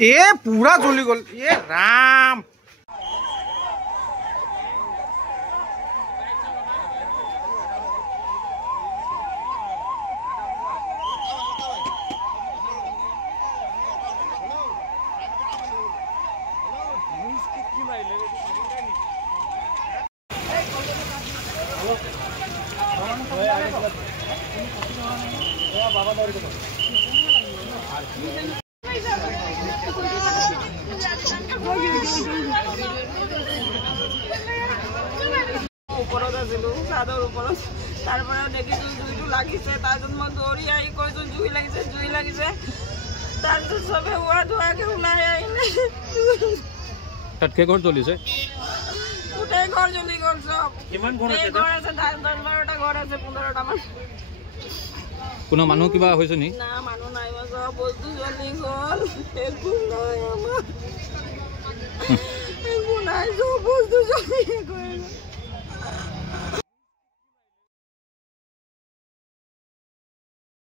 ए पूरा জ্বলি গল ए राम চাদৰ ওপৰত তাৰপৰা দেখিছোঁ জুইটো লাগিছে তাৰপিছত মই দৌৰি আহি কৈছোঁ জুই লাগিছে তাৰপিছত চবে উৰা ধোৱাকৈ ওলাই আহিলে তাতকে ঘৰ জ্বলিছে গোটেই ঘৰ জ্বলি গ'ল চব কিমান ঘৰ আছে 10-12টা ঘৰ আছে 15টামান কোনো মানুহ কিবা হৈছে নি না মানুহ নাই চব বস্তু জ্বলি গ'ল একো নাই আমাৰ একো নাই চব বস্তু জ্বলি গ'ল